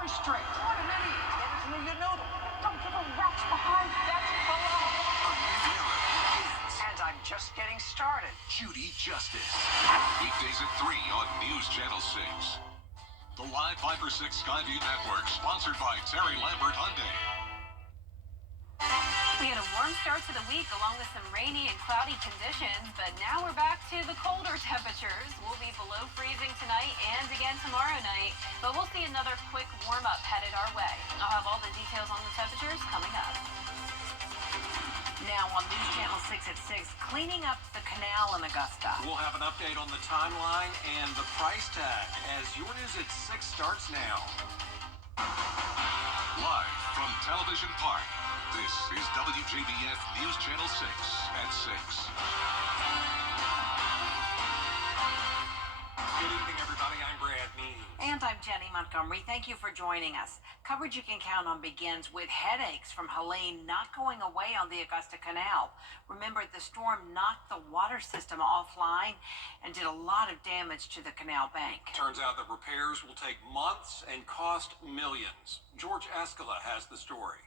very strict. What an idiot. Get it to me, you noodle. Don't give a rat's behind. That's baloney. A new era begins. And I'm just getting started. Judy Justice. Weekdays at 3 on News Channel 6. The Live 5 for 6 Skyview Network, sponsored by Terry Lambert Hyundai. We had a warm start to the week along with some rainy and cloudy conditions, but now we're back to the colder temperatures. We'll be below freezing tonight and again tomorrow night, but we'll see another quick warm-up headed our way. I'll have all the details on the temperatures coming up. Now on News Channel 6 at 6, cleaning up the canal in Augusta. We'll have an update on the timeline and the price tag as your News at 6 starts now. Live from Television Park, this is WJBF News Channel 6 at 6. Good evening, everybody. I'm Brad Meany. And I'm Jenny Montgomery. Thank you for joining us. Coverage you can count on begins with headaches from Helene not going away on the Augusta Canal. Remember, the storm knocked the water system offline and did a lot of damage to the canal bank. Turns out that repairs will take months and cost millions. George Escala has the story.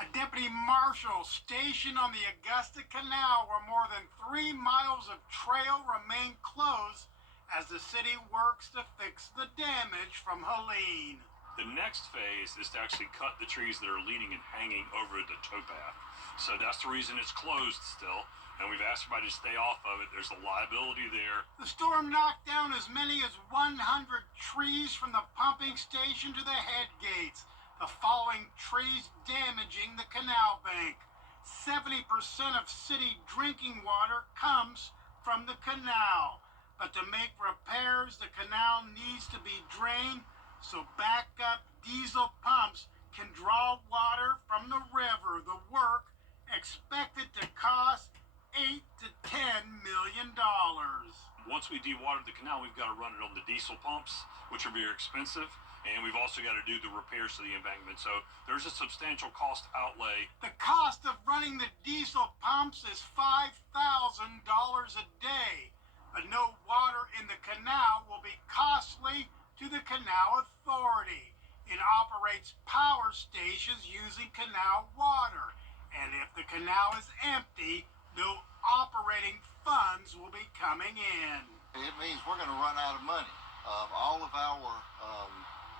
A deputy marshal stationed on the Augusta Canal where more than 3 miles of trail remain closed as the city works to fix the damage from Helene. The next phase is to actually cut the trees that are leaning and hanging over the towpath. So that's the reason it's closed still, and we've asked everybody to stay off of it. There's a liability there. The storm knocked down as many as 100 trees from the pumping station to the head gates, the falling trees damaging the canal bank. 70% of city drinking water comes from the canal. But to make repairs, the canal needs to be drained so backup diesel pumps can draw water from the river. The work expected to cost $8 to $10 million. Once we dewater the canal, we've got to run it on the diesel pumps, which are very expensive, and we've also got to do the repairs to the embankment. So there's a substantial cost outlay. The cost of running the diesel pumps is $5,000 a day. But no water in the canal will be costly to the Canal Authority. It operates power stations using canal water. And if the canal is empty, no operating funds will be coming in. It means we're going to run out of money. All of our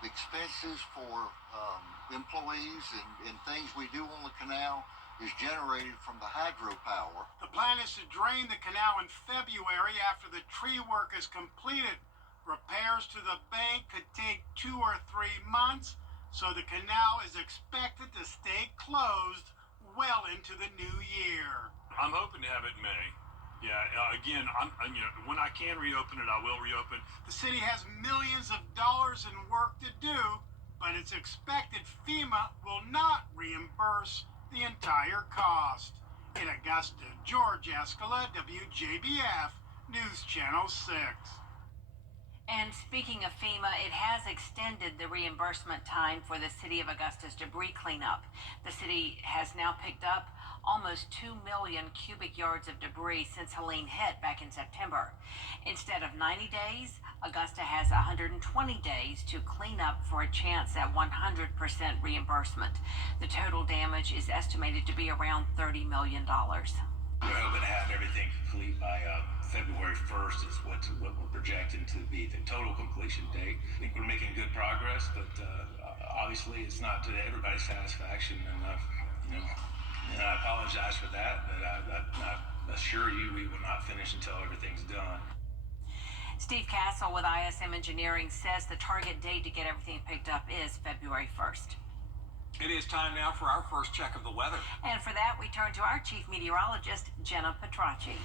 expenses for employees and things we do on the canal is generated from the hydropower. The plan is to drain the canal in February after the tree work is completed. Repairs to the bank could take 2 or 3 months, so the canal is expected to stay closed well into the new year. I'm hoping to have it in May. Yeah, again, when I can reopen it, I will reopen. The city has millions of dollars in work to do, but it's expected FEMA will not reimburse the entire cost. In Augusta, George Escala, WJBF, News Channel 6. And speaking of FEMA, it has extended the reimbursement time for the City of Augusta's debris cleanup. The city has now picked up almost 2 million cubic yards of debris since Helene hit back in September. Instead of 90 days, Augusta has 120 days to clean up for a chance at 100% reimbursement. The total damage is estimated to be around $30 million. We're hoping to have everything complete by February 1st is what we're projecting to be the total completion date. I think we're making good progress, but obviously it's not to everybody's satisfaction, and I apologize for that, but I assure you we will not finish until everything's done. Steve Castle with ISM Engineering says the target date to get everything picked up is February 1st. It is time now for our first check of the weather. And for that, we turn to our chief meteorologist, Jenna Petracci.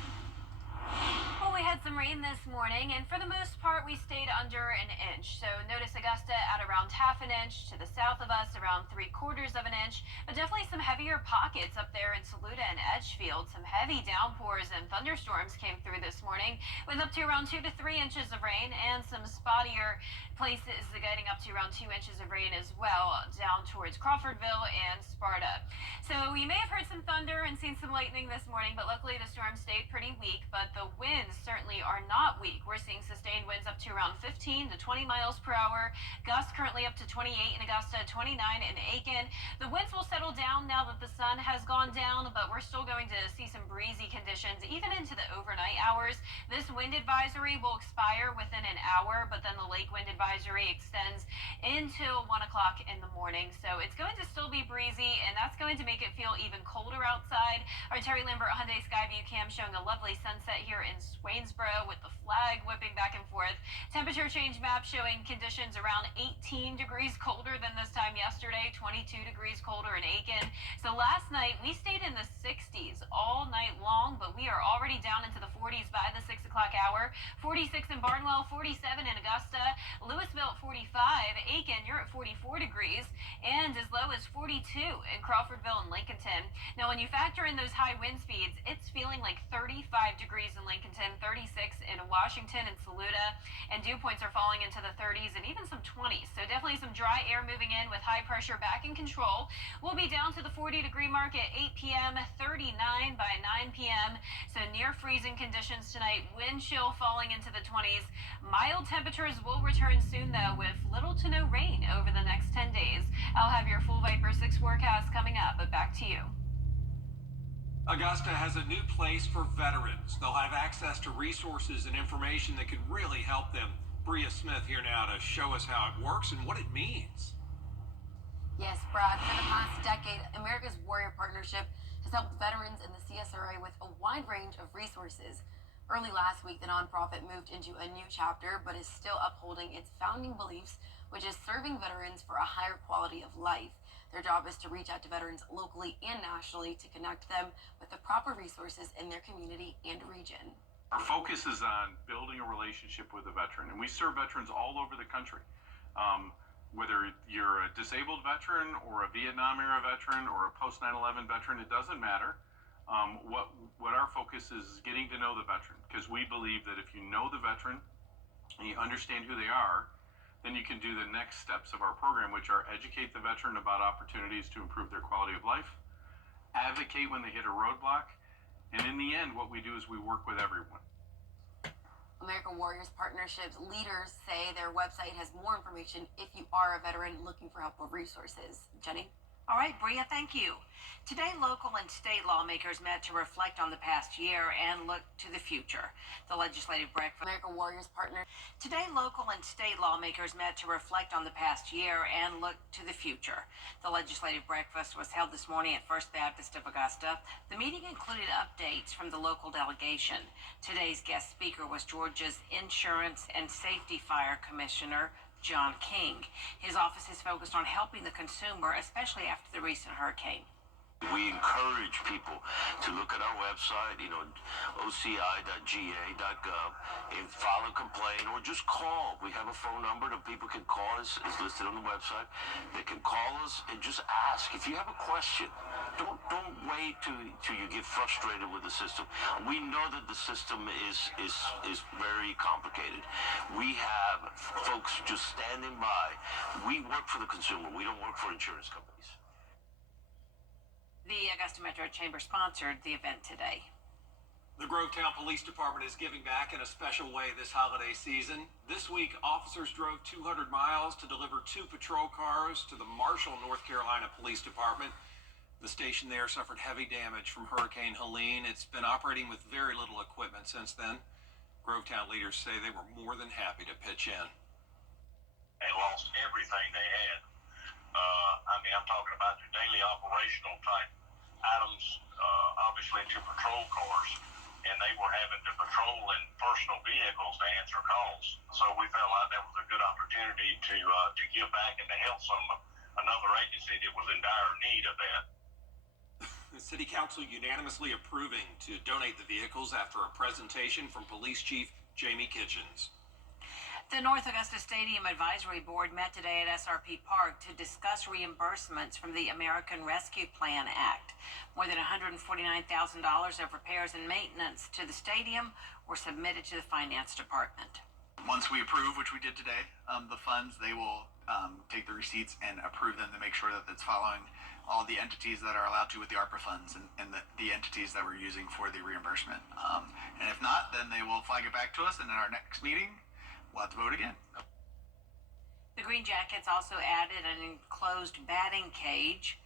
Well, we had some rain this morning, and for the most part, we stayed under an inch. So notice Augusta at around ½ an inch, to the south of us around 3/4 of an inch, but definitely some heavier pockets up there in Saluda and Edgefield. Some heavy downpours and thunderstorms came through this morning, with up to around 2 to 3 inches of rain, and some spottier places getting up to around 2 inches of rain as well, down towards Crawfordville and Sparta. So you may have heard some thunder and seen some lightning this morning, but luckily the storm stayed pretty weak, but the winds certainly are not weak. We're seeing sustained winds up to around 15 to 20 miles per hour. Gusts currently currently up to 28 in Augusta, 29 in Aiken. The winds will settle down now that the sun has gone down, but we're still going to see some breezy conditions even into the overnight hours. This wind advisory will expire within an hour, but then the lake wind advisory extends until 1 o'clock in the morning. So it's going to still be breezy, and that's going to make it feel even colder outside. Our Terry Lambert Hyundai Skyview cam showing a lovely sunset here in Swainsboro with the flag whipping back and forth. Temperature change map showing conditions around 18 degrees colder than this time yesterday, 22 degrees colder in Aiken. So last night we stayed in the 60s all night long, but we are already down into the 40s by the 6 o'clock hour. 46 in Barnwell, 47 in Augusta, Louisville at 45, Aiken, you're at 44 degrees, and as low as 42 in Crawfordville and Lincolnton. Now when you factor in those high wind speeds, it's feeling like 35 degrees in Lincolnton, 36 in Washington and Saluda, and dew points are falling into the 30s and even some 20s. So definitely some dry air moving in with high pressure back in control. We'll be down to the 40-degree mark at 8 p.m., 39 by 9 p.m. So near freezing conditions tonight, wind chill falling into the 20s. Mild temperatures will return soon though, with little to no rain over the next 10 days. I'll have your full Viper 6 forecast coming up, but back to you. Augusta has a new place for veterans. They'll have access to resources and information that could really help them. Bria Smith here now to show us how it works and what it means. Yes, Brad, for the past decade, America's Warrior Partnership has helped veterans in the CSRA with a wide range of resources. Early last week, the nonprofit moved into a new chapter, but is still upholding its founding beliefs, which is serving veterans for a higher quality of life. Their job is to reach out to veterans locally and nationally to connect them with the proper resources in their community and region. Our focus is on building a relationship with a veteran, and we serve veterans all over the country. Whether you're a disabled veteran or a Vietnam era veteran or a post 9/11 veteran, it doesn't matter. What our focus is getting to know the veteran, because we believe that if you know the veteran and you understand who they are, then you can do the next steps of our program, which are educate the veteran about opportunities to improve their quality of life, advocate when they hit a roadblock, and in the end, what we do is we work with everyone. American Warriors Partnership's leaders say their website has more information if you are a veteran looking for help or resources. Jenny? All right, Bria, thank you. Today, local and state lawmakers met to reflect on the past year and look to the future. The legislative breakfast. American Warriors Partner. Today, local and state lawmakers met to reflect on the past year and look to the future. The legislative breakfast was held this morning at First Baptist of Augusta. The meeting included updates from the local delegation. Today's guest speaker was Georgia's Insurance and Safety Fire Commissioner, John King. His office is focused on helping the consumer, especially after the recent hurricane. We encourage people to look at our website, oci.ga.gov, and file a complaint or just call. We have a phone number that people can call us. It's listed on the website. They can call us and just ask. If you have a question, don't wait till you get frustrated with the system. We know that the system is very complicated. We have folks just standing by. We work for the consumer. We don't work for insurance companies. The Augusta Metro Chamber sponsored the event today. The Grovetown Police Department is giving back in a special way this holiday season. This week, officers drove 200 miles to deliver 2 patrol cars to the Marshall, North Carolina Police Department. The station there suffered heavy damage from Hurricane Helene. It's been operating with very little equipment since then. Grovetown leaders say they were more than happy to pitch in. They lost everything they had. I'm talking about your daily operational type items, obviously to patrol cars, and they were having to patrol in personal vehicles to answer calls. So we felt like that was a good opportunity to give back and to help another agency that was in dire need of that. The City Council unanimously approving to donate the vehicles after a presentation from Police Chief Jamie Kitchens. The North Augusta Stadium Advisory Board met today at SRP Park to discuss reimbursements from the American Rescue Plan Act. More than $149,000 of repairs and maintenance to the stadium were submitted to the Finance Department. Once we approve, which we did today, the funds, they will take the receipts and approve them to make sure that it's following all the entities that are allowed to with the ARPA funds and the entities that we're using for the reimbursement. And if not, then they will flag it back to us, and in our next meeting, we'll have to vote again. The Green Jackets also added an enclosed batting cage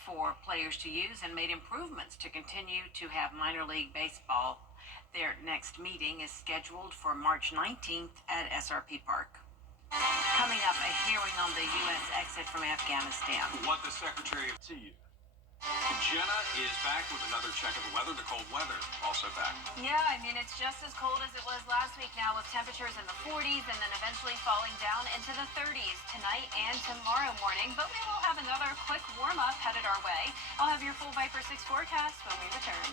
for players to use and made improvements to continue to have minor league baseball. Their next meeting is scheduled for March 19th at SRP Park. Coming up, a hearing on the U.S. exit from Afghanistan. What the Secretary of To you. Jenna is back with another check of the weather. The cold weather also back. Yeah, I mean, it's just as cold as it was last week now, with temperatures in the 40s and then eventually falling down into the 30s tonight and tomorrow morning. But we will have another quick warm-up headed our way. I'll have your full Viper 6 forecast when we return.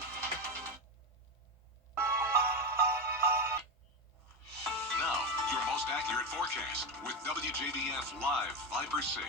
Now, your most accurate forecast with WJBF Live Viper 6.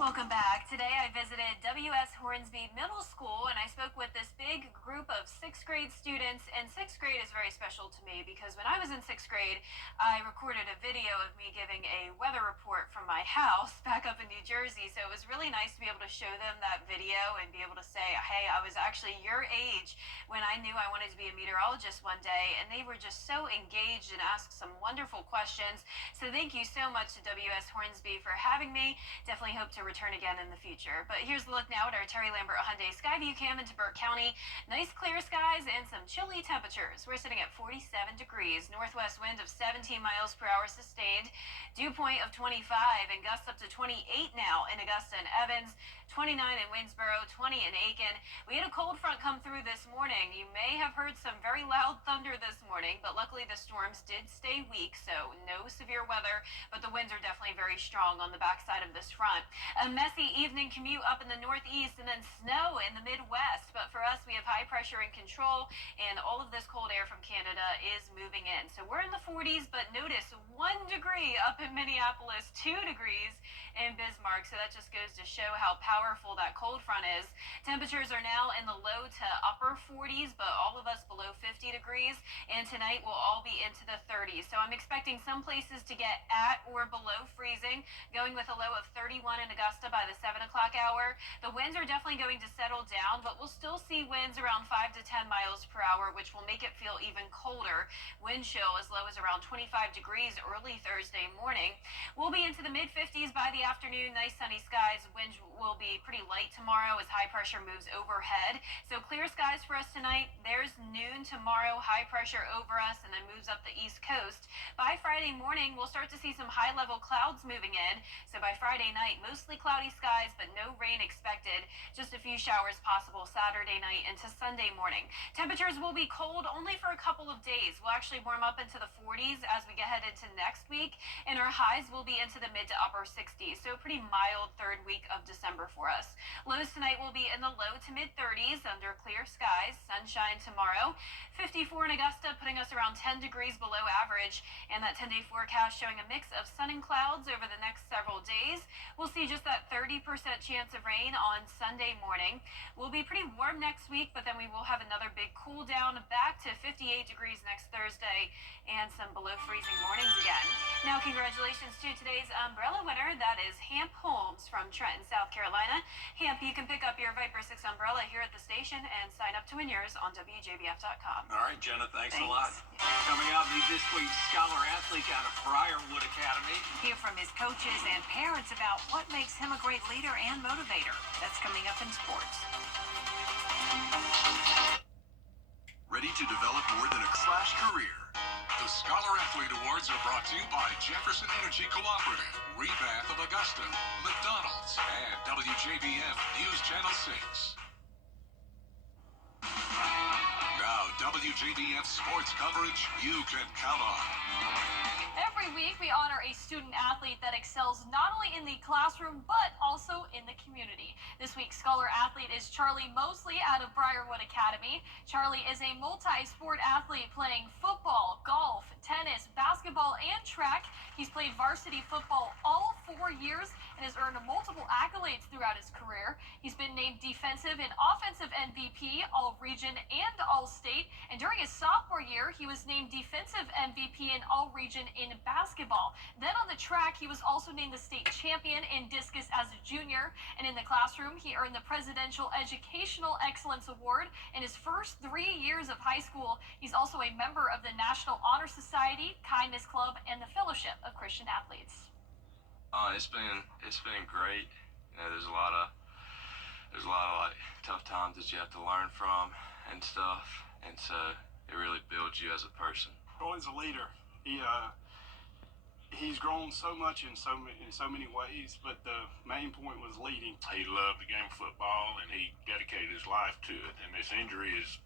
Welcome back. Today I visited W.S. Hornsby Middle School and I spoke with this big group of 6th grade students. And 6th grade is very special to me because when I was in 6th grade, I recorded a video of me giving a weather report from my house back up in New Jersey. So it was really nice to be able to show them that video and be able to say, hey, I was actually your age when I knew I wanted to be a meteorologist one day. And they were just so engaged and asked some wonderful questions. So thank you so much to W.S. Hornsby for having me. Definitely hope to return again in the future. But here's a look now at our Terry Lambert Hyundai Skyview Cam into Burke County. Nice clear skies and some chilly temperatures. We're sitting at 47 degrees. Northwest wind of 17 miles per hour sustained. Dew point of 25 and gusts up to 28 now in Augusta and Evans. 29 in Winsboro, 20 in Aiken. We had a cold front come through this morning. You may have heard some very loud thunder this morning, but luckily the storms did stay weak, so no severe weather, but the winds are definitely very strong on the backside of this front. A messy evening commute up in the northeast and then snow in the Midwest, but for us we have high pressure in control and all of this cold air from Canada is moving in. So we're in the 40s, but notice 1 degree up in Minneapolis, 2 degrees in Bismarck, so that just goes to show how powerful that cold front is. Temperatures are now in the low to upper 40s, but all of us below 50 degrees, and tonight we'll all be into the 30s. So I'm expecting some places to get at or below freezing, going with a low of 31 in Augusta by the 7 o'clock hour. The winds are definitely going to settle down, but we'll still see winds around 5 to 10 miles per hour, which will make it feel even colder. Wind chill as low as around 25 degrees early Thursday morning. We'll be into the mid-50s by the afternoon. Nice sunny skies. Wind will be pretty light tomorrow as high pressure moves overhead. So clear skies for us tonight. There's noon tomorrow. High pressure over us and then moves up the east coast. By Friday morning, we'll start to see some high-level clouds moving in. So by Friday night, mostly cloudy skies, but no rain expected. Just a few showers possible Saturday night into Sunday morning. Temperatures will be cold only for a couple of days. We'll actually warm up into the 40s as we get headed to next week, and our highs will be into the mid to upper 60s. So pretty mild third week of December for us. Lows tonight will be in the low to mid 30s under clear skies. Sunshine tomorrow. 54 in Augusta, putting us around 10 degrees below average. And that 10-day forecast showing a mix of sun and clouds over the next several days. We'll see just that 30% chance of rain on Sunday morning. We'll be pretty warm next week, but then we will have another big cool down back to 58 degrees next Thursday and some below freezing mornings again. Now, congratulations to today's umbrella winner. That is Hamp Holmes from Trenton, South Carolina. Hamp, you can pick up your Viper 6 umbrella here at the station and sign up to win yours on WJBF.com. All right, Jenna, thanks a lot. Coming up, meet this week's scholar athlete out of Briarwood Academy. Hear from his coaches and parents about what makes him a great leader and motivator. That's coming up in sports. Ready to develop more than a slash career? The Scholar Athlete Awards are brought to you by Jefferson Energy Cooperative, Rebath of Augusta, McDonald's, and WJBF News Channel 6. Now, WJBF sports coverage you can count on. Every week, we honor a student athlete that excels not only in the classroom, but also in the community. This week's scholar athlete is Charlie Mosley out of Briarwood Academy. Charlie is a multi-sport athlete playing football, golf, tennis, basketball, and track. He's played varsity football all 4 years and has earned multiple accolades throughout his career. He's been named defensive and offensive MVP, All-Region, and All-State. And during his sophomore year, he was named defensive MVP and All-Region in basketball. Then on the track, he was also named the state champion in discus as a junior. And in the classroom, he earned the Presidential Educational Excellence Award in his first 3 years of high school. He's also a member of the National Honor Society, Kindness Club, and the Fellowship of Christian Athletes. It's been great. You know, there's a lot of like tough times that you have to learn from and stuff, and so it really builds you as a person. Troy's a leader. He's grown so much in so many ways, but the main point was leading. He loved the game of football, and he dedicated his life to it. And this injury it's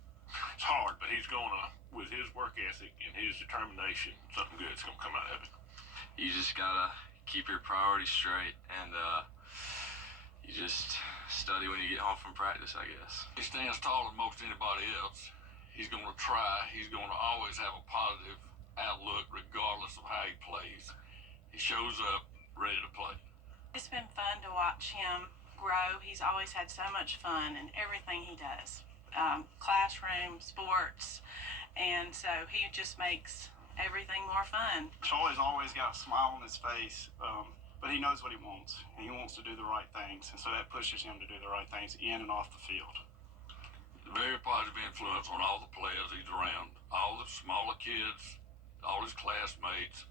hard, but he's gonna, with his work ethic and his determination, something good's gonna come out of it. You just gotta keep your priorities straight, and you just study when you get home from practice, I guess. He stands taller than most anybody else. He's gonna try. He's gonna always have a positive outlook regardless of how he plays. He shows up ready to play. It's been fun to watch him grow. He's always had so much fun in everything he does. Classroom, sports, and so he just makes everything more fun. Troy's always got a smile on his face, but he knows what he wants, and he wants to do the right things, and so that pushes him to do the right things in and off the field. Very positive influence on all the players he's around, all the smaller kids, all his classmates,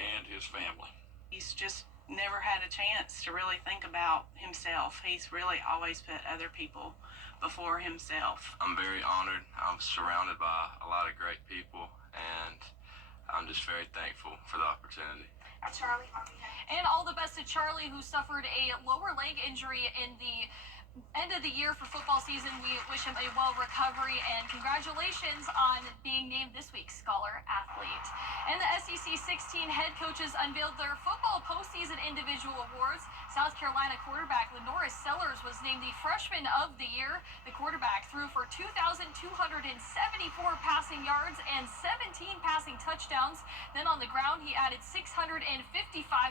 and his family. He's just never had a chance to really think about himself. He's really always put other people before himself. I'm very honored. I'm surrounded by a lot of great people, and I'm just very thankful for the opportunity. Charlie, and all the best to Charlie, who suffered a lower leg injury in the end of the year for football season. We wish him a well recovery, and congratulations on being named this week's Scholar Athlete. And the SEC 16 head coaches unveiled their football postseason individual awards. South Carolina quarterback Lenoris Sellers was named the Freshman of the Year. The quarterback threw for 2,274 passing yards and 17 passing touchdowns. Then on the ground, he added 655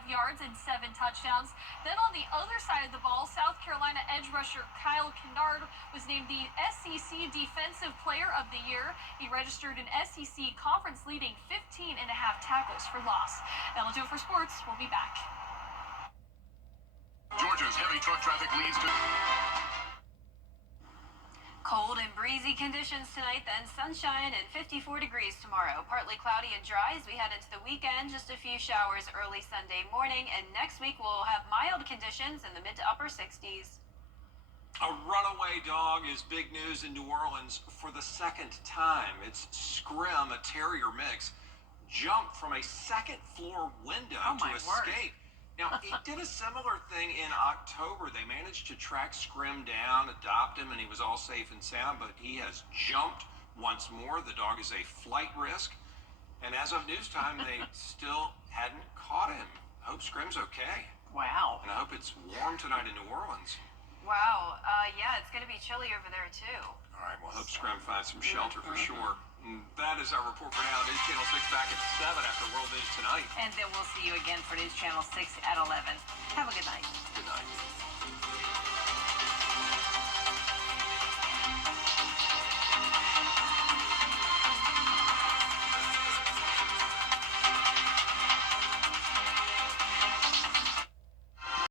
yards and 7 touchdowns. Then on the other side of the ball, South Carolina edge rusher Kyle Kennard was named the SEC Defensive Player of the Year. He registered an SEC conference-leading 15.5 tackles for loss. That'll do it for sports. We'll be back. Georgia's heavy truck traffic leads to... Cold and breezy conditions tonight, then sunshine and 54 degrees tomorrow. Partly cloudy and dry as we head into the weekend. Just a few showers early Sunday morning. And next week we'll have mild conditions in the mid to upper 60s. A runaway dog is big news in New Orleans for the second time. It's Scrim, a terrier mix, jumped from a second-floor window to escape. Now, it did a similar thing in October. They managed to track Scrim down, adopt him, and he was all safe and sound, but he has jumped once more. The dog is a flight risk, and as of news time, they still hadn't caught him. I hope Scrim's okay. Wow. And I hope it's warm tonight in New Orleans. Wow. Yeah, it's going to be chilly over there, too. All right, well, hope Scrim finds some shelter for sure. And that is our report for now. News Channel 6 back at 7 after World News Tonight. And then we'll see you again for News Channel 6 at 11.